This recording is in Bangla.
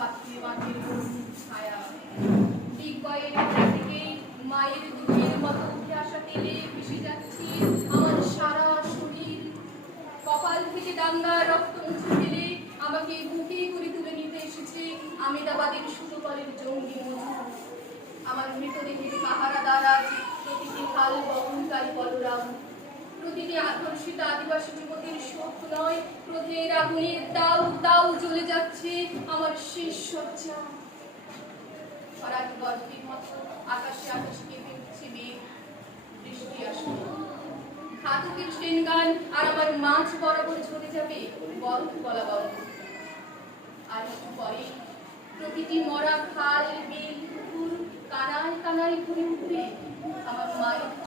পাখির মাটির ছায়া দিগ্বয়ের থেকে মায়ের দুধের মতো উঠে আসা তেলে মিশে যাচ্ছে আমার সারা শরীর। কপাল থেকে দাঙ্গা রক্ত মুছে ফেলে আমাকে বুকে করে তুলে নিতে এসেছে আমেদাবাদের সুতোকলের জঙ্গি মধু। আমার মৃতদেহের পাহারাদার আজ প্রতিটি হাল বহনকারী বলরাম, প্রতিটি আকর্ষিত আদিবাসী যুবতীর শোক নয়, ক্রোধের আগুনে দাউ দাউ জ্বলে যাচ্ছে আমার শেষ সজ্জা। খরার বরফের মতো আকাশে আকাশে কেঁপে উঠছে মেঘ, বৃষ্টি আসবে। ঘাতকের ট্রেন গান আর আমার মাঝ বরাবর ঝরে যাবে বরফ গলা বরফ। আর একটু পরে প্রতিটি মরা খাল বিল পুকুর কানায় কানায় ভরে উঠবে আমার মায়ের